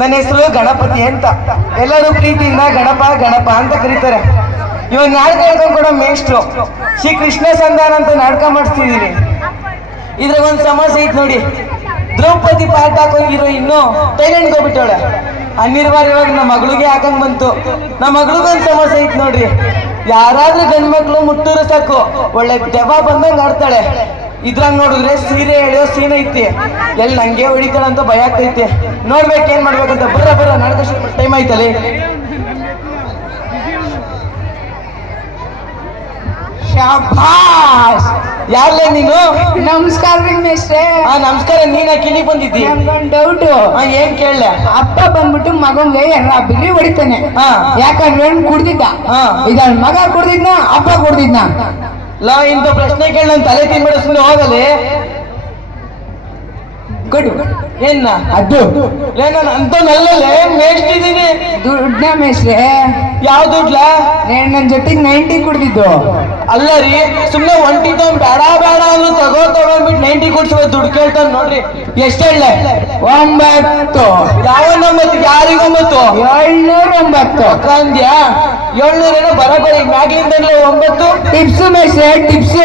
ನನ್ನ ಹೆಸರು ಗಣಪತಿ ಅಂತ. ಎಲ್ಲರೂ ಪ್ರೀತಿಯಿಂದ ಗಣಪ ಗಣಪ ಅಂತ ಕರೀತಾರೆ. ಇವನ್ ನಾಟಕ ಹೇಳ್ಕೊಂಡು ಕೊಡೋ ಮೇಷ್ಟ್ರು ಶ್ರೀ ಕೃಷ್ಣ ಸಂಧಾನ ಅಂತ ನಾಟಕ ಮಾಡಿಸ್ತಿದೀನಿ. ಇದ್ರಾಗ ಒಂದು ಸಮಸ್ಯೆ ಐತ್ ನೋಡಿ. ದ್ರೌಪದಿ ಪಾಠ ಹಾಕೋಗಿರೋ ಇನ್ನು ಥೈಲ್ಯಾಂಡ್ಗೆ ಹೋಗ್ಬಿಟ್ಟವಳೆ. ಅನಿವಾರ್ಯವಾಗ ನಮ್ಮ ಮಗಳಿಗೆ ಹಾಕಂಗ್ ಬಂತು. ನಮ್ಮ ಮಗಳಿಗೊಂದು ಸಮಸ್ಯೆ ಐತ್ ನೋಡ್ರಿ. ಯಾರಾದ್ರೂ ಗಂಡ್ಮಕ್ಳು ಮುಟ್ಟೂರು ಸಾಕು ಒಳ್ಳೆ ದೆವ್ವ ಬಂದಂಗ್ ಆಡ್ತಾಳೆ. ಇದ್ರಂಗ್ ನೋಡಿದ್ರೆ ಸೀರೆ ಎಳೆಯೋ ಸೀನ್ ಐತಿ. ಎಲ್ಲಿ ನಂಗೆ ಹೊಡಿತಾಳಂತ ಭಯ ಆಗ್ತೈತಿ. ನೋಡ್ಬೇಕೇನ್ ಮಾಡ್ಬೇಕಂತ. ಬರ ನಾಟಕ ಟೈಮ್ ಆಯ್ತಲ್ಲಿ. ಶಾಬಾಸ್. ಯಾರ್ಲೇ ನೀನು? ನಮಸ್ಕಾರ ರೀ ಮೇಷ್ಟ್ರೆ. ನಮಸ್ಕಾರ. ನೀನ ಕಿಲಿ ಬಂದಿದ್ದಿ? ನಮ್ಗೊಂದು ಡೌಟ್. ಏನ್ ಕೇಳಲೆ? ಅಪ್ಪ ಬಂದ್ಬಿಟ್ಟು ಮಗಂಗೆ ಎಲ್ಲ ಬಿಲ್ಲಿ ಹೊಡಿತಾನೆ. ಯಾಕಂದ್ರೆ ಕುಡ್ದಿದ್ದ. ಇದ ಮಗ ಕುಡ್ದಿದ್ನ ಅಪ್ಪ ಕುಡ್ದಿದ್ನ? ಇಂಥ ಪ್ರಶ್ನೆ ಕೇಳ ನನ್ ತಲೆ ತಿನ್ಬೇಡ, ಸುಮ್ಮನೆ ಹೋಗಲಿ. ಕೊಡು. ಏನ ಅದು ಅಂತ ನಲ್ಲೇ ಮೇಷ್ಟಿದೀನಿ. ದುಡ್ಡ ಮೇಷ್ಟ್ರೆ. ಯಾವ ದುಡ್ಲ? ನನ್ ಜೊತೆಗೆ 90 ಕುಡ್ದಿದ್ದು. ಅಲ್ಲ ರೀ, ಸುಮ್ನೆ ಒಂಟಿ ಬೇಡ ಬೇಡ ಅಂದ್ರು ತಗೊಂಡ್ಬಿಟ್ಟು 90 ಕುಡ್ಸುವ ದುಡ್ಡು ಕೇಳ್ತಾನ ನೋಡ್ರಿ. ಎಷ್ಟ ಹೇಳ? 9. ಯಾವ 9? ಯಾರಿಗೊಮ್ಮತ್ತು? 709. ಅಂದ್ಯಾ? 700 ಏನೋ ಬರೋಬರಿ. ಮ್ಯಾಗ್ಲಿಂದಲೇ 9. ಟಿಪ್ಸ್ ಮೇಷ್ಟ್ರೆ, ಟಿಪ್ಸ್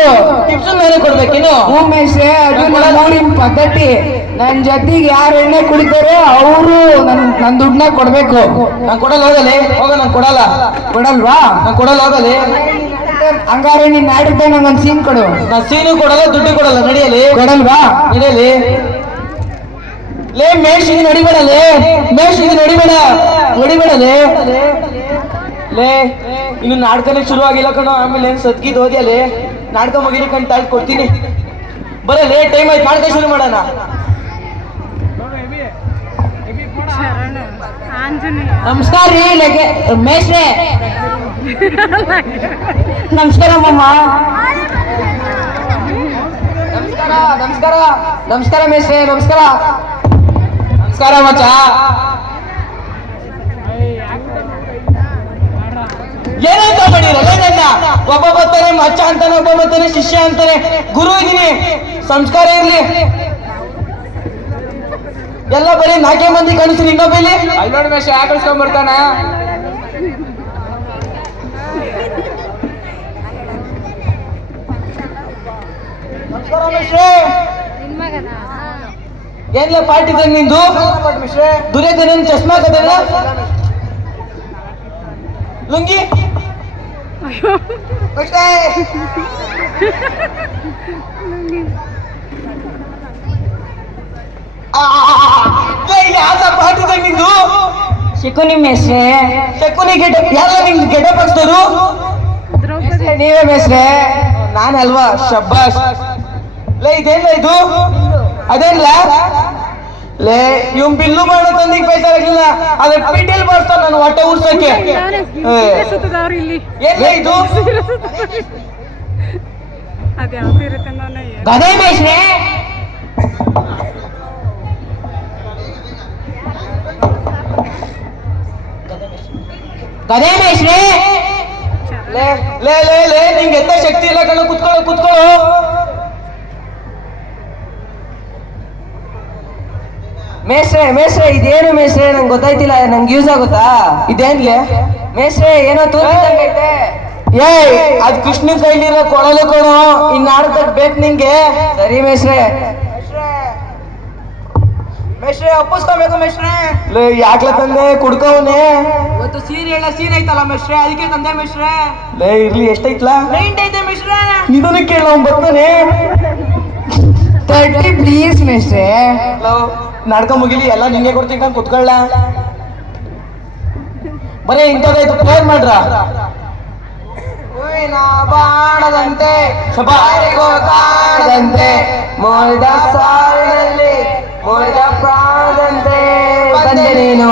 ನಾನೇ ಕೊಡ್ಬೇಕೇನು? ಹ್ಞೂ ಮೇಷ್ಟ್ರೆ, ಅದು ಊರಿನ ಪದ್ಧತಿ. ನನ್ ಜೊತೆಗೆ ಯಾರು ಎಣ್ಣೆ ಕುಡಿತಾರೋ ಅವರು ನನ್ ದುಡ್ಡನ್ನ ಕೊಡ್ಬೇಕು. ನಾನ್ ಕೊಡಲ್ಲ. ಹೋಗಲಿ ಹೋಗ. ನಾನ್ ಕೊಡಲ್ಲ. ಕೊಡಲ್ವಾ? ನಾನ್ ಕೊಡಲ್ಲ. ಹೋಗಲಿ. ಹಂಗಾರೆ ನೀನ್ ನಾಡಿದ್ದೆ ನಂಗೊಂದು ಸೀನ್ ಕೊಡು. ನಾ ಸೀನು ಕೊಡಲ್ಲ, ದುಡ್ಡು ಕೊಡಲ್ಲ. ನಡಿಯಲಿ. ಕೊಡಲ್ವಾ? ನಡಿಯಲಿ. ಲೇ ಮೇಷ್, ಇದು ನಡಿಬೇಡಲೇ. ಮೇಷ್, ಇದು ನಡಿಬೇಡಲೇ. ಲೇ ಇನ್ನು ನಾಟಕನೇ ಶುರು ಆಗಿಲ್ಲ ಕಣೋ. ಆಮೇಲೆ ಏನ್ ಸತ್ಗಿದ್ ಹೋದ್ಯಲೇ. ನಾಟಕ ಮುಗಿಲಿ ಕಂಡು ತಾಳ್ ಕೊಡ್ತೀನಿ. ಬರಲೇ, ಟೈಮ್ ಆಯ್ತು. ನಾಟಕ ಶುರು ಮಾಡೋಣ. ನಮಸ್ಕಾರ ರೀ ಮೇಷ್ಟ್ರೆ. ನಮಸ್ಕಾರ ಮಮ್ಮ. ನಮಸ್ಕಾರ ಮೇಷ್ಟ್ರೆ. ನಮಸ್ಕಾರ ಮಚ್ಚ. ಏನಂತ ಮಾಡಿರಲ್ಲ ನನ್ನ? ಒಬ್ಬ ಬರ್ತಾನೆ ಮಚ್ಚ ಅಂತಾನೆ, ಒಬ್ಬ ಬರ್ತಾನೆ ಶಿಷ್ಯ ಅಂತಾನೆ. ಗುರು ಇದೀನಿ, ಸಂಸ್ಕಾರ ಇರ್ಲಿ. ಎಲ್ಲ ಬರೀ 4 ಮಂದಿ ಕಾಣಿಸ್ರಿ. ಇನ್ನೊಬ್ಬಲಿ ಅಲ್ಲಿ ನೋಡಿ ಮೇಷ್ಟ್ರೆ, ಆಕಳಿಸ್ಕೊಂಡ್ ಬರ್ತಾನ. ಏನ್ಲ ಪಾರ್ಟಿ ಇದ್ದಂಗ ನಿಂದು? ದುರ್ಯೋಧನ ಚಸ್ಮಾ ಕದಲ್ಲ, ಲುಂಗಿ ಪಾರ್ಟಿ ಇದ್ದಂಗ ನಿಂದು. ಶಕುನಿ ಮೇಷ್ಟ್ರೆ. ಶಕುನಿ ಗೆಟಪ್ ಯಾರ? ನಿಮ್ದು ಗೆಟಪ್ ಹಾಕ್ಸ್ತಾರು ನೀವೇ ಮೇಷ್ಟ್ರೆ. ನಾನಲ್ವಾ? ಶಬ್ಬಾಸ್. ಲೇ ಇದೇನ್ಲ ಇದು? ಅದೇನ್ಲ? ಲೇ ಇವ್ ಬಿಲ್ಲು ಮಾಡೋ ತಂದಿಗೆ ಬೇಜಾರಾಗಿಲ್ಲ. ಅದ್ರ ಪಿಟಿಲ್ ಬರ್ತಾವ ನಾನು ಹೊಟ್ಟೆ ಉರ್ಸಕ್ಕೆ. ಏನ್ಲ ಇದು? ಗದೆ ಮೇಷ್ಟ್ರೆ. ಗದೆ ಮೇಷ್ಟ್ರೆ. ಲೇ ಲೇ ಲೇ ಲೇ ನಿಂಗೆ ಎಂತ ಶಕ್ತಿ ಇಲ್ಲ ಕಣ. ಕುತ್ಕೊಳ್ಳೋ. ಮೇಷ್ಟ್ರೆ ಇದೇನು ಮೇಷ್ಟ್ರೆ? ನಂಗೆ ಗೊತ್ತಾಯ್ತಿಲ್ಲ. ನಂಗೆ ಯೂಸ್ ಆಗುತ್ತಾ? ಇದೇನ್ಲೆ ಮೇಷ್ಟ್ರೆ? ಏನೋ ತೋರಿಸಂಗೈತೆ. ಅದ್ ಕೃಷ್ಣ ಕೈಲಿರೋ ಕೊಡಲು ಕಣೋ. ಇನ್ ಆಡ್ತಕ್ ಬೇಕು ನಿಂಗೆ. ಸರಿ ಮೇಷ್ಟ್ರೆ. ಮೇಷ್ಟ್ರೆ ಒಪ್ಪಿಸ್ಕೋಬೇಕು ಮೇಷ್ಟ್ರೆ. ಲೇ ಯಾಕ್ಲ ತಂದೆ? ಕುಡ್ಕವನೆ. ಇವತ್ತು ಸೀರೆ ಎಲ್ಲ ಸೀನ್ ಐತಲ್ಲ ಮೇಷ್ಟ್ರೆ, ಅದಕ್ಕೆ ತಂದೆ ಮೇಷ್ಟ್ರೆ. ಲೇ ಇರ್ಲಿ. ಎಷ್ಟೈತ್ಲ? 90 ಐತೆ ಮೇಷ್ಟ್ರೆ. ಇದನ್ನ ಕೇಳ ಬರ್ತಾನೆ. 30 ಪ್ಲೀಸ್ ಮೇಷ್ಟ್ರೆ. ನಾಟಕ ಮುಗಿಲಿ, ಎಲ್ಲ ನಿಂಗೆ ಕೊಡ್ತೀನಿ ಕಂಡು ಕುತ್ಕೊಳ್ಳ. ಬರೀ ಇಂಥದ್ದಾಯ್ತು. ಪ್ಲೇನ್ ಮಾಡ್ರ. ಹೂವಿನ ಬಾಣದಂತೆ ಸಬಾರಿಗೋದಂತೆ ಮೋಲ್ದ ಸಾಲಿನಲ್ಲಿ ಮೋಲ್ದ ಪ್ರಾಣದಂತೆ ಬಂದೆ ನೀನು.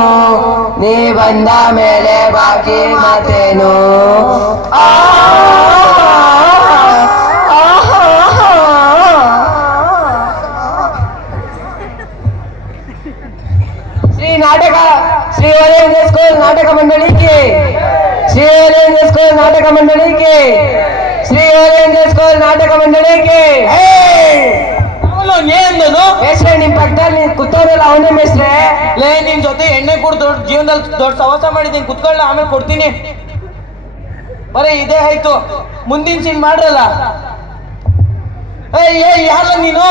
ನೀ ಬಂದ ಮೇಲೆ ಬಾಕಿ ಮಾತೇನು? ಶ್ರೀ ವರೇಂದ್ರ ಸ್ಕೂಲ್ ನಾಟಕ ಮಂಡಳಿಗೆ ಶ್ರೀ ವರೇಂದ್ರ ಸ್ಕೂಲ್ ನಾಟಕ ಮಂಡಳಿಗೆ ಶ್ರೀ ವರೇಂದ್ರ ಸ್ಕೂಲ್ ನಾಟಕ ಮಂಡಳಿಗೆ ಮೇಸ್ರೆ ನಿಮ್ ಪಕ್ಕದಲ್ಲಿ ಕೂತವ್ರಲ್ಲ ಅವನೇ ಮೇಸ್ರೆ. ಲೇ ನಿನ್ ಜೊತೆ ಎಣ್ಣೆ ಕೂಡ ದೊಡ್ಡ ಜೀವನದಲ್ಲಿ ದೊಡ್ಡ ಸವಾಸ ಮಾಡಿದ್ದೀನಿ, ಕುತ್ಕೊಳ್ಳ ಆಮೇಲೆ ಕೊಡ್ತೀನಿ. ಬರೀ ಇದೇ ಆಯ್ತು, ಮುಂದಿನ ಸೀನ್ ಮಾಡ್ರಲ್ಲ. ಯಾರ ನೀನು?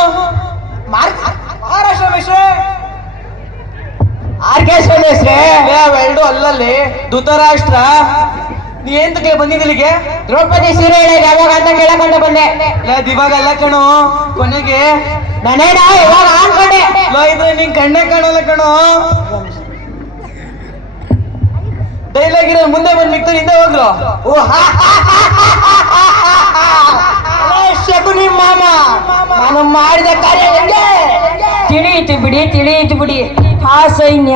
ಮಹಾರಾಷ್ಟ್ರ ಮಿಶ್ರೆ ಆರ್ಕೆಸ್ಟ್ರಾ ಮಿಶ್ರೆ ಎರಡು ಅಲ್ಲಲ್ಲಿ ಧೃತರಾಷ್ಟ್ರ. ನೀ ಎಂತಕ್ಕೆ ಬಂದಿದ್ದಲ್ಲಿಗೆ? ದ್ರೌಪದಿ ಸೀರೆ ಯಾವಾಗ ಅಂತ ಕೇಳಕೊಂಡು ಬಂದೆ. ಇವಾಗಲ್ಲ ಕಣೋ, ಕೊನೆಗೆ ನಾನೇನ ಇವಾಗ ಅನ್ಕೊಂಡೆ. ಇದ್ರೆ ನಿಂಗೆ ಕಣ್ಣೇ ಕಾಣಲ್ಲ ಕಣೋ. ಡೈಲಾಗ್ ಇರೋ ಮುಂದೆ ಬಂದು ಮಿಕ್ತರು ಹಿಂದೆ ಹೋಗ್ರು. ಶಕುನಿ ಮಾಮ, ನಾನು ಮಾಡಿದ ಕಾರ್ಯ ಹೆಂಗೆ? ತಿಳಿಯಿತು ಬಿಡಿ. ಆ ಸೈನ್ಯ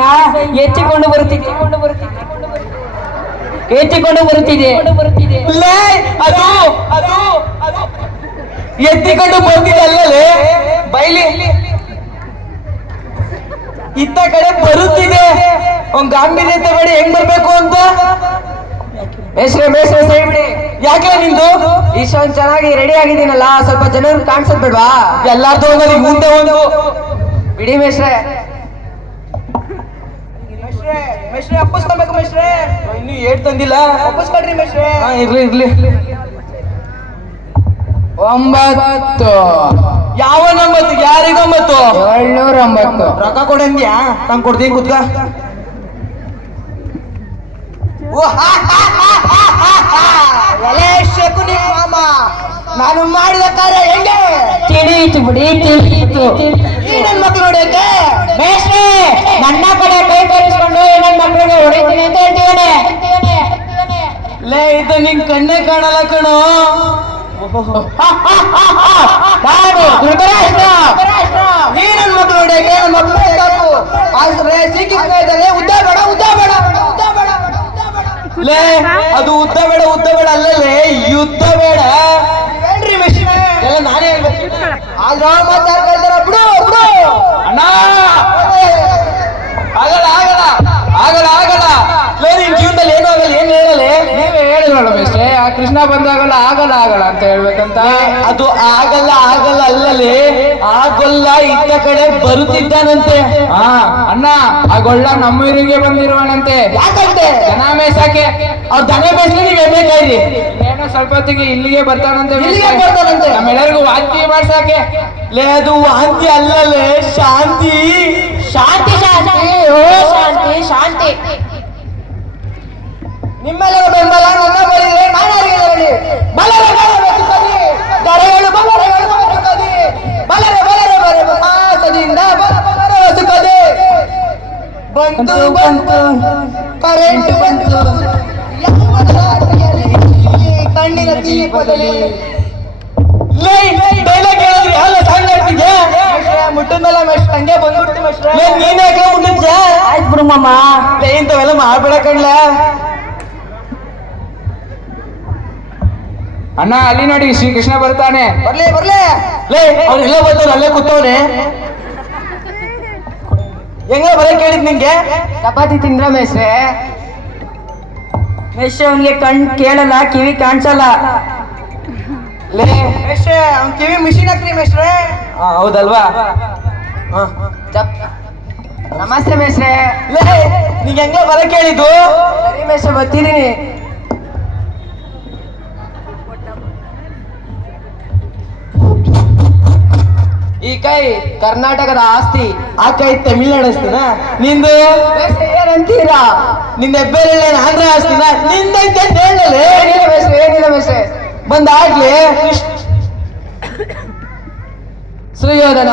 ಎತ್ತಿಕೊಂಡು ಬರುತ್ತಿದೆ. ಅದು ಎತ್ತಿಕೊಂಡು ಬಂದಿದ್ದಲ್ಲೇ ಬೈಲಿ ಇತ್ತ ಕಡೆ ಬರುತ್ತಿದೆ. ಒಂದ್ ಗಾಂಭೀರ್ಯತೆ ಬೇಡಿ ಹೆಂಗ್ ಬರ್ಬೇಕು ಅಂತ. ಮೇಸ್ರೆ ಸೈ ಬಿಡಿ. ಯಾಕೆ ನಿಂದು ಇಷ್ಟೊಂದು ಚೆನ್ನಾಗಿ ರೆಡಿ ಆಗಿದ್ದೀನಲ್ಲ, ಸ್ವಲ್ಪ ಜನರು ಕಾಣಿಸೋದ್ ಬೇಡ್ವಾ? ಎಲ್ಲಾರ್ದು ಹೋಗೋದು ಮುಂದೆ ಒಂದು ಬಿಡಿ ಮೇಸ್ರೆ. ಮೇಸ್ರೆ ಅಪ್ಪಿಸ್ಕೊಬೇಕು ಮೇಸ್ರೆ. ಇನ್ನು ಏಟ್ ತಂದಿಲ್ಲ, ಅಪ್ಪಿಸ್ಕೊಳ್ರಿ ಮೇಸ್ರೆ. ಇರ್ಲಿ 9 ಯಾವ 9? ಯಾರಿಗ 9? 709. ರೊಕ್ಕ ಕೊಡಂದ್ಯಾ? ನಂಗೆ ಕೊಡ್ತೀನಿ, ಕುತ್ಕ. ಎಲೆ ಶಕುನಿ ಮಾಮ, ನಾನು ಮಾಡಿದ ಕಾರ್ಯ ಹೆಂಗೆ? ತಿಳಿಯಿತು ಬಿಡಿ. ಈ ನನ್ ಮಕ್ಳು ಹೊಡೆಯಕ್ಕೆ ಮೇಷ್ಟ್ರೆ, ನನ್ನ ಕಡೆ ಕೈ ತೋರಿಸ್ಕೊಂಡು ನನ್ನ ಮಕ್ಕಳಿಗೆ ಹೊಡಿತೀನಿ ಅಂತ ಹೇಳ್ತೀವನೆ. ಇದು ನಿಂಗ್ ಕಣ್ಣೇ ಕಾಣಲ್ಲ ಕಣೋ. ನಾನು ಧೃತರಾಷ್ಟ್ರ. ಈ ನನ್ ಮಕ್ಳು ಹೊಡೆಯಕ್ಕೆ ನನ್ನ ಮಕ್ಳು ಸಾಕು. ಆದ್ರೆ ಶ್ರೀಕೃಷ್ಣದಲ್ಲಿ ಉದ್ದ ಬೇಡ. ಅದು ಉದ್ದ ಬೇಡ ಅಲ್ಲಲ್ಲೇ ಯುದ್ಧ ಬೇಡ. ಏನ್ರಿ ಮೆಷಿನ್ ಎಲ್ಲ ನಾನೇ ಹೇಳ್ಬೇಕು. ಆದ್ರ ಮಾತಾಡ್ತಾರ ಬಿಡು. ಅಣ್ಣ ಆಗಲ್ಲ. ನಿನ್ ಜೀವನದಲ್ಲಿ ಏನೂ ಆಗಲ್ಲ, ಏನ್ ಹೇಳಲ್ಲ. ನೀವೇ ಹೇಳಿದ್ರಲ್ಲ ಮೆಸ್ಟ್ರೆ, ಆ ಕೃಷ್ಣ ಬಂದಾಗಲ್ಲ ಆಗಲ್ಲ ಅಂತ ಹೇಳ್ಬೇಕಂತ. ಅದು ಆಗಲ್ಲ ಅಲ್ಲಲ್ಲಿ ಆಗೊಲ್ಲ ಇತ್ತ ಕಡೆ ಬರುತ್ತಿದ್ದಾನಂತೆ. ಅಣ್ಣ ಆ ಗೊಳ್ಳ ನಮ್ಮೂರಿಗೆ ಬಂದಿರುವನಂತೆ. ಯಾಕಂತೆ? ಜನ ಮೇಸಾಕೆ. ಅವ್ರ ದನ ಬೇಸ್ಲಿ ನೀವ್ ಎಣ್ಣೆ ಕಾಯ್ರಿ. ಇನ್ನೇನೋ ಸ್ವಲ್ಪ ಹೊತ್ತಿಗೆ ಇಲ್ಲಿಗೆ ಬರ್ತಾನಂತೆ. ಇಲ್ಲಿಗೆ ಬರ್ತಾನಂತೆ? ನಮ್ಮೆಲ್ಲರಿಗೂ ವಾಂತಿ ಮಾಡ್ಸಾಕೆ. ಅದು ವಾಂತಿ ಅಲ್ಲಲೇ, ಶಾಂತಿ. ಶಾಂತಿ. ನಿಮ್ಮೆಲ್ಲರ ಬೆಂಬಲ ನನ್ನ ಬಳಿದ್ರೆ ನಾನು ಯಾರಿಗೆ ಬಲರೆ ದರೆಗಳು ಬಲರೆ ಮಾಸದಿಂದ ಬಲಸುತ್ತದೆ. ಬಂತು ಕರೆಂಟ್ ಬಂತು ಕಣ್ಣಿನ ದೀಪದಲ್ಲಿ. ಡೈಲಾಗ್ ಹೇಳಿದ್ರಿ ಅಲ್ಲ, ಸಾಂಗ್ ಆಗ್ತಿದ್ಯಾ? ಮುಟ್ಟಿದ್ಮೇಲೆ ಮೆಸ್ಟ್ ಹಂಗೆ ಬಂದ್ಬಿಡ್ತು ಮೆಸ್ಟ್. ನೀನ್ ಯಾಕೆ ಮುಟ್ಟಿದ್ಯ? ಆಯ್ತು ಬಿಡು ಮಾಮ. ಇಂಥವೆಲ್ಲ ಮಾಡ್ಬೇಡ ಕಣ್ಲ. ಅಣ್ಣ ಅಲ್ಲಿ ನೋಡಿ ಶ್ರೀಕೃಷ್ಣ ಬರ್ತಾನೆ. ಬರ್ಲಿ ಅವ್ರೆಲ್ಲ ಬರ್ತಾರ, ಅಲ್ಲೇ ಕೂತವ್ರೆ. ಹೆಂಗ ಬರ ಕೇಳಿದ್ ನಿಂಗೆ? ಚಪಾತಿ ತಿಂದ್ರ ಮೇಸ್ರೆ? ಅವನಿಗೆ ಕಣ್ ಕೇಳಲ್ಲ, ಕಿವಿ ಕಾಣಿಸಲ್ಲ. ಮೇಸ್ರೆ ಅವ್ನ ಕಿವಿ ಮಿಷಿನ್ ಹಾಕ್ರಿ ಮೇಸ್ರೆ. ಹೌದಲ್ವಾ? ನಮಸ್ತೆ ಮೇಸ್ರೆ. ನಿಂಗೆ ಹೆಂಗ ಬರ ಕೇಳಿದ್ದು? ಸರಿ ಮೇಸ್ರೆ ಬರ್ತಿದ್ದೀನಿ. ಈ ಕೈ ಕರ್ನಾಟಕದ ಆಸ್ತಿ, ಆ ಕೈ ತಮಿಳ್ನಾಡು ಅಸ್ತಿನ ನಿಂದು? ಏನಂತೀರಾ? ನಿಂದ ಹೆಬ್ಬೆರಳ ಆಂಧ್ರ ಅಸ್ತಿನ? ನಿಂದೈತೆ ಹೇಳಲೇ. ಏನಿಲ್ಲ ಮೇಸ್ರೆ. ಬಂದಾಗ್ಲಿ ಸುಯೋಧನ,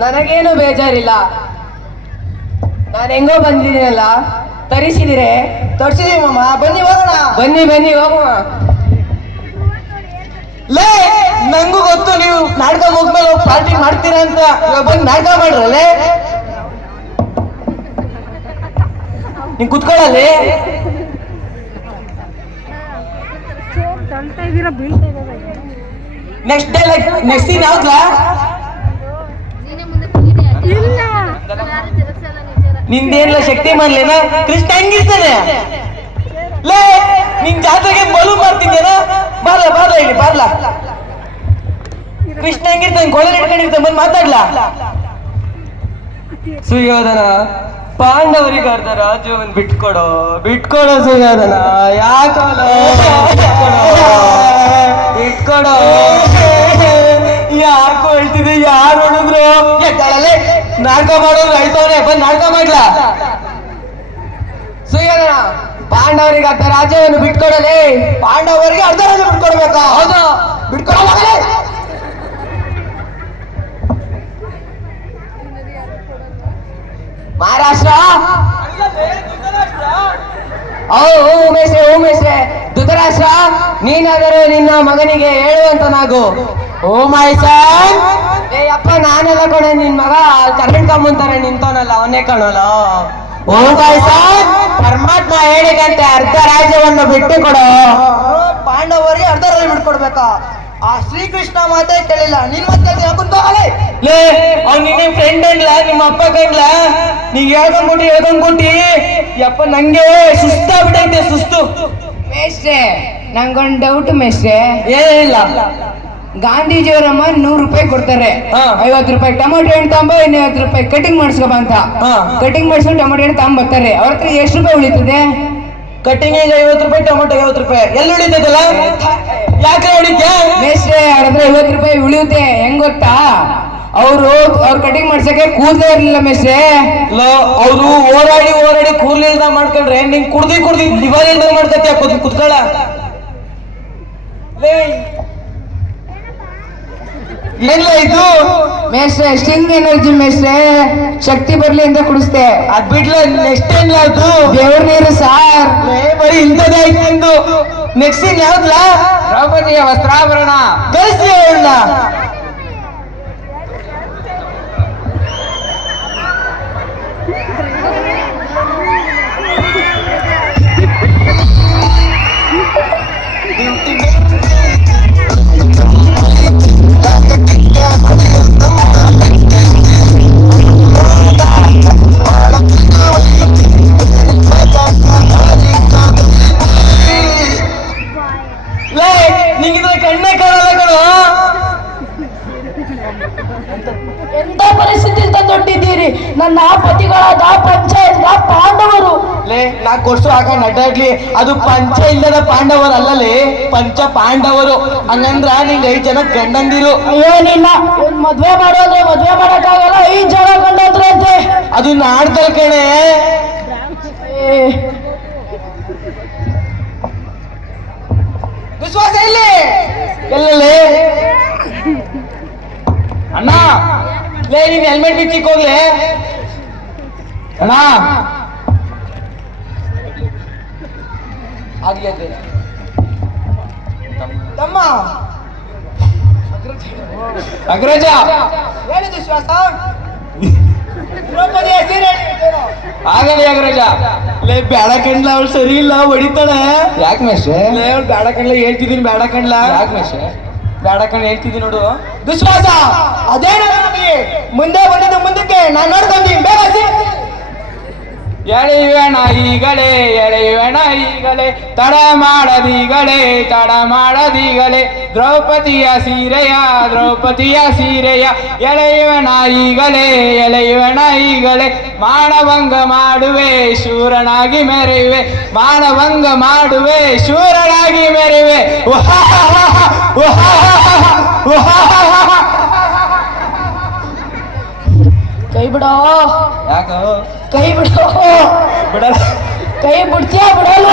ನನಗೇನು ಬೇಜಾರಿಲ್ಲ. ನಾನು ಹೆಂಗೋ ಬಂದಿದ್ದೀನಲ್ಲ, ತರಿಸಿದಿರೆ? ತೋರ್ಸಿದೀವಿ ಮಾಮ, ಬನ್ನಿ ಹೋಗೋಣ. ಬನ್ನಿ ಹೋಗುವ. ನಂಗೂ ಗೊತ್ತು ನೀವು ನಾಟಕ ಮುಗ್ದ್ಮೇಲೆ ಹೋಗಿ ಪಾರ್ಟಿ ಮಾಡ್ತೀರಾ ಅಂತ. ಬಂದು ನಾಟಕ ಮಾಡ್ರಲ್ಲೇ. ನೀನ್ ಕುತ್ಕೊಳ್ಳಲ್ಲಿ. ನೆಕ್ಸ್ಟ್ ಡೈಲಾಗ್, ನೆಕ್ಸ್ಟ್ ಸೀನ್ ಯಾವ್ದಾ? ನಿಂದೇನಿಲ್ಲ ಶಕ್ತಿ ಮಾಡ್ಲೇನ? ಕೃಷ್ಣ ಹೆಂಗಿರ್ತಾನೆ? ನಿನ್ ಜಾತ್ರೆಗೆ ಬಲು ಮಾಡ್ತಿದ್ದೇನ? ಬಾರ್ಲ ಇಲ್ಲಿ ಬಾರ್ಲ. ಕೃಷ್ಣ ಹೆಂಗಿರ್ತಾನೆ? ಗೋಳೆ ಇಟ್ಕೊಂಡಿರ್ತಾನೆ, ಬಂದು ಮಾತಾಡ್ಲಾ? ಸುಯೋಧನ, ಪಾಂಡವರಿಗಾರ್ಧ ರಾಜ್ಯವನ್ನು ಬಿಟ್ಕೊಡೋ ಸುಯೋಧನ, ಯಾಕೋ ಬಿಟ್ಕೊಡೋ. ಯಾಕೋ ಹೇಳ್ತಿದ್ದೆ, ಯಾರು ನೋಡಿದ್ರು ನಾಟಕ ಮಾಡೋರು ಆಯ್ತವನೆ, ಬಂದ್ ನಾಟಕ ಮಾಡ್ಲಾ. ಸುಯೋಧನ, ಪಾಂಡವರಿಗೆ ಅರ್ಧ ರಾಜ್ಯವನ್ನು ಬಿಟ್ಕೊಡಲೇ. ಪಾಂಡವರಿಗೆ ಅರ್ಧ ರಾಜ್ಯ ಬಿಟ್ಕೊಡ್ಬೇಕಾ? ಹೌದು, ಬಿಟ್ಕೊಡಲೇ. ಮಹಾರಾಷ್ಟ್ರ ಉಮೇಶ್ರೆ ಧೃತರಾಷ್ಟ್ರ, ನೀನಾದರೂ ನಿನ್ನ ಮಗನಿಗೆ ಹೇಳುವಂತನಾಗು. ಓ ಮೈ ಸನ್. ಏ ಅಪ್ಪ, ನಾನೆಲ್ಲ ಕಣ ನಿನ್ ಮಗ ಕರೆಂಟ್ ಕಂಬಂತಾರೆ ನಿಂತವನಲ್ಲ, ಅವನ್ನೇ ಕಾಣೋಲ್ಲ. ಓ ಮೈ ಸನ್, ಪರಮಾತ್ಮ ಹೇಳಿದಂತೆ ಅರ್ಧ ರಾಜ್ಯವನ್ನು ಬಿಟ್ಟು ಕೊಡು. ಪಾಂಡವರಿಗೆ ಅರ್ಧ ರಾಜ್ಯ ಬಿಟ್ಕೊಡ್ಬೇಕಾ? ಆ ಶ್ರೀಕೃಷ್ಣ ಮಾತೇ ಕೇಳಿಲ್ಲ, ನಿನ್ ಮತ್ತೆ ಲೇ. ಅವ್ನು ನಿನ್ನ ಫ್ರೆಂಡ್ ಅನ್ಲ, ನಿಮ್ಮ ಅಪ್ಪ ಕಂಡ್ಲ, ನೀವ್ ಹೇಳ್ಕೊಂಡ್ಬಿಟ್ಟಿ ಯಪ್ಪ, ನಂಗೆ ಸುಸ್ತಾಗ್ಬಿಟ್ಟೈತೆ, ಸುಸ್ತು. ಮೇಷ್ಟ್ರೆ, ನಂಗೊಂದು ಡೌಟ್ ಮೇಷ್ಟ್ರೆ. ಏನಿಲ್ಲ, ಗಾಂಧೀಜಿಯವರಮ್ಮ 100 ರೂಪಾಯಿ ಕೊಡ್ತಾರೆ. 50 ರೂಪಾಯಿ ಟೊಮೊಟೊ ಹಣ್ಣು ತಗೊಂಬ, 50 ರೂಪಾಯಿ ಕಟಿಂಗ್ ಮಾಡಿಸ್ಕೊಬ ಅಂತ. ಕಟಿಂಗ್ ಮಾಡಿಸ್ಕೊಂಡು ಟೊಮೊಟೊ ಹಣ್ಣು ತಗೊಂಬರ್ತಾರೆ. ಅವ್ರ ಹತ್ರ ಎಷ್ಟು ರೂಪಾಯಿ ಉಳಿತದೆ? ಕಟಿಂಗ್ 50 ರೂಪಾಯಿ, ಟೊಮೊಟೊ 50 ರೂಪಾಯಿ. ಎಲ್ಲಿ ಉಳಿತದಲ್ಲ? ಯಾಕೆ ಹೊಡಿದ್ಯಾ ಮೇಷ್ಟ್ರೆ? ಅವ್ರ ಹತ್ರ 50 ರೂಪಾಯಿ ಉಳಿಯುತ್ತೆ. ಹೆಂಗ್ ಗೊತ್ತಾ? ಅವ್ರು ಕಟಿಂಗ್ ಮಾಡ್ಸಕ್ಕೆ ಕೂದಲೇ ಇರ್ಲಿಲ್ಲ ಮೇಷ್ಟ್ರೆ. ಅವರು ಓಡಾಡಿ ಕೂರ್ಲಿಲ್ದ ಮಾಡ್ಕೊಂಡ್ರೆ ನಿಂಗೆ ಕುಡ್ದಿ ಲಿವರ್ ಇಲ್ದ ಮಾಡ್ಕತ್ಯ ಕುತ್ಕೊಳ್ಳ. ಏನಿಲ್ಲ ಇದು ಮೇಷ್ಟ್ರೆ, ಸ್ಟಿಂಗ್ ಎನರ್ಜಿ ಮೇಷ್ಟ್ರೆ, ಶಕ್ತಿ ಬರ್ಲಿ ಅಂತ ಕುಡಿಸ್ತೆ. ಅದ್ ಬಿಡ್ಲ, ನೆಕ್ಸ್ಟ್ ಏನಿಲ್ಲ ಅದು ದೇವ್ರ ನೀರು ಸಾರ್. ಬರೀ ಇಂಥದೇ ಆಯ್ತು. ನೆಕ್ಸ್ಟ್ ಇನ್ ಯಾವ್ದಲ್ಲ? ದ್ರೌಪದಿಯ ವಸ್ತ್ರಾಭರಣ. ಕಳಿಸಿ ಅವ್ರನ್ನ. ನಿಂಗಿದ್ರೆ ಕಣ್ಣೇ ಕಾಣಲ್ಲ ಕಣೋ. ಎಂತ ಪರಿಸ್ಥಿತಿ ತಂದೊಡ್ಡಿದ್ದೀರಿ? ನನ್ನ ಪತಿಗಳಾದ ಪಂಚಾಯತ್ನ ಪಾಂಡವರು. ಲೇ, 4 ವರ್ಷ ಹಾಕೊಂಡು ಅಡ್ಡಾಡ್ಲಿ, ಅದು ಪಂಚ ಇಲ್ಲದ ಪಾಂಡವರು ಅಲ್ಲಲೇ, ಪಂಚ ಪಾಂಡವರು. ಹಂಗಂದ್ರ ನಿಂಗೆ 5 ಜನ ಗಂಡಂದಿರು. ಅಯ್ಯೋ, ನಿನ್ನ ಮದ್ವೆ ಮಾಡೋದ್ರೆ ಮದ್ವೆ ಮಾಡಕ್ಕಾಗಲ್ಲ, 5 ಜನ ಗಂಡಂದ್ರಂತೆ. ಅದು ನಾಡ್ದಲ್ ಕಣೆ. ವಿಶ್ವಾಸ ಇಲ್ಲಿ ಎಲ್ಲಲೇ ಅಣ್ಣ. ಲೇ, ನೀನ್ ಹೆಲ್ಮೆಟ್ ಬಿಚ್ಚಿಕ್ ಹೋಗ್ಲೆ ಅಣ್ಣ. ಆಗ್ಲಿ ತಮ್ಮ ಅಗ್ರಜ ಹೇಳಿದ ವಿಶ್ವಾಸ. ದ್ರೌಪದಿಯ ಸೀರೆ ಆಗಲಿ ಅಗ್ರಜ. ಲೇ, ಬೇಡ ಕಣ್ಲ, ಅವಳು ಸರಿ ಇಲ್ಲ, ಹೊಡಿತಾಳೆ. ಯಾಕೆ ಮೇಷ್ಟ್ರೆ? ಲೇ, ಅವ್ಳು ಬೇಡ ಕಣ್ಲ, ಹೇಳ್ತಿದ್ದೀನಿ ಬೇಡ ಕಣ್ಲ. ಯಾಕೆ ಮೇಷ್ಟ್ರೆ? ಬೇಡ ಕಣ್, ಹೇಳ್ತಿದ್ದೀನಿ ನೋಡು. ವಿಶ್ವಾಸ ಅದೇನು ಮುಂದೆ ಬಂದಿದ್ದು ಮುಂದಕ್ಕೆ ನಾನು ನೋಡ್ಕೊಂಡಿ. ಬೇಗ ಎಳೆಯುವೆಣ ಈಗಲೇ ತಡ ಮಾಡದೀಗಲೇ ದ್ರೌಪದಿಯ ಸೀರೆಯ ಎಳೆಯುವೆಣ ಈಗಲೇ ಮಾನಭಂಗ ಮಾಡುವೆ ಶೂರನಾಗಿ ಮೆರೆಯುವೆ ಕೈ ಬಿಡೋ, ಯಾಕೋ ಕೈ ಬಿಡೋ, ಬಿಡಲ್ಲ, ಕೈ ಬಿಡ್ತೀಯ ಬಿಡಲ್ಲ.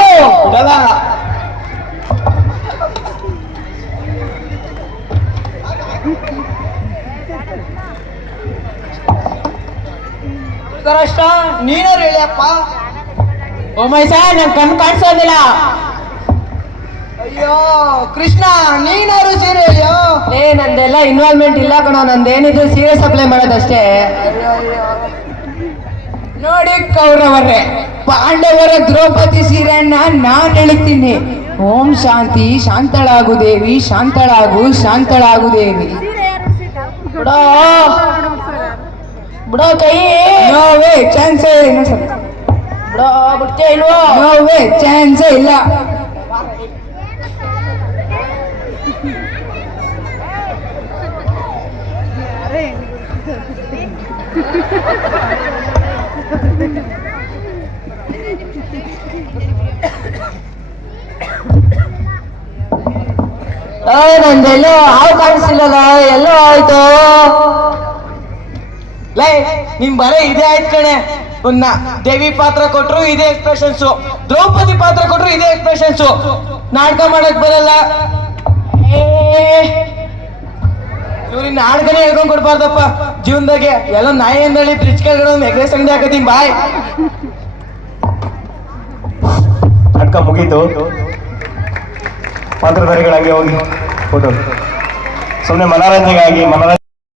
ಧೃತರಾಷ್ಟ್ರ, ನೀನಾರು ಹೇಳಿಯಪ್ಪ. ಓ ಮೈಸ, ನನ್ ಕಣ್ ಕಾಣಿಸೋದಿಲ್ಲ. ಅಯ್ಯೋ ಕೃಷ್ಣ, ನೀನಾರು ಸೀರೆ ಅಯ್ಯೋ. ನಂದೆಲ್ಲ ಇನ್ವಾಲ್ವ್ಮೆಂಟ್ ಇಲ್ಲ ಕಣೋ, ನಂದೇನಿದ್ರು ಸೀರೆ ಸಪ್ಲೈ ಮಾಡೋದಷ್ಟೇ. ನೋಡಿ ಕೌರವರೇ, ಪಾಂಡವರ ದ್ರೌಪದಿ ಸೀರೆಯನ್ನ ನಾನ್ ಹೇಳ್ತೀನಿ. ಓಂ ಶಾಂತಿ, ಶಾಂತಳಾಗು ದೇವಿ, ಶಾಂತಳಾಗು ದೇವಿ. ಬಿಡೋ ಬಿಡೋ ಕೈ. ನೋ ವೇ, ಚಾನ್ಸೇ ಇಲ್ಲ. ಬಿಡೋ, ಬಿಡ್ತೀಯ ಇಲ್ವೋ? ನೋ ವೇ, ಚಾನ್ಸೇ ಇಲ್ಲ. ನಂದೆಲ್ಲೋ ಹಾವು ಕಾಣಿಸ್ತಿಲ್ಲಲ್ಲ, ಎಲ್ಲೋ ಆಯ್ತು. ಲೈ ನಿಮ್ ಬರೇ ಇದೇ ಆಯ್ತು ಕಣೆ. ಒಂದು ದೇವಿ ಪಾತ್ರ ಕೊಟ್ರು ಇದೇ ಎಕ್ಸ್ಪ್ರೆಷನ್ಸು, ದ್ರೌಪದಿ ಪಾತ್ರ ಕೊಟ್ರು ಇದೇ ಎಕ್ಸ್ಪ್ರೆಷನ್ಸು. ನಾಟಕ ಮಾಡಕ್ ಬರಲ್ಲ. ಇವ್ರಿನ್ ನಾಟಕನೇ ಹೇಳ್ಕೊಂಡ್ ಕೊಡ್ಬಾರ್ದಪ್ಪ ಜೀವನದಾಗೆ. ಎಲ್ಲ ನಾಯಿ ಅಂದಳಿ ಬ್ರಿಡ್ಜ್ ಕೆಳಗಡೆ ಒಂದು ಎಗ್ರೆಸ್ ಅಂಗಡಿ ಹಾಕತ್ತೀನಿ ಬಾಯ್. ನಾಟಕ ಮುಗೀತು, ಪಾತ್ರಧಾರಿಗಳಾಗಿ ಹೋಗಿ ಫೋಟೋ ಸುಮ್ಮನೆ ಮನೋರಂಜನೆಗಾಗಿ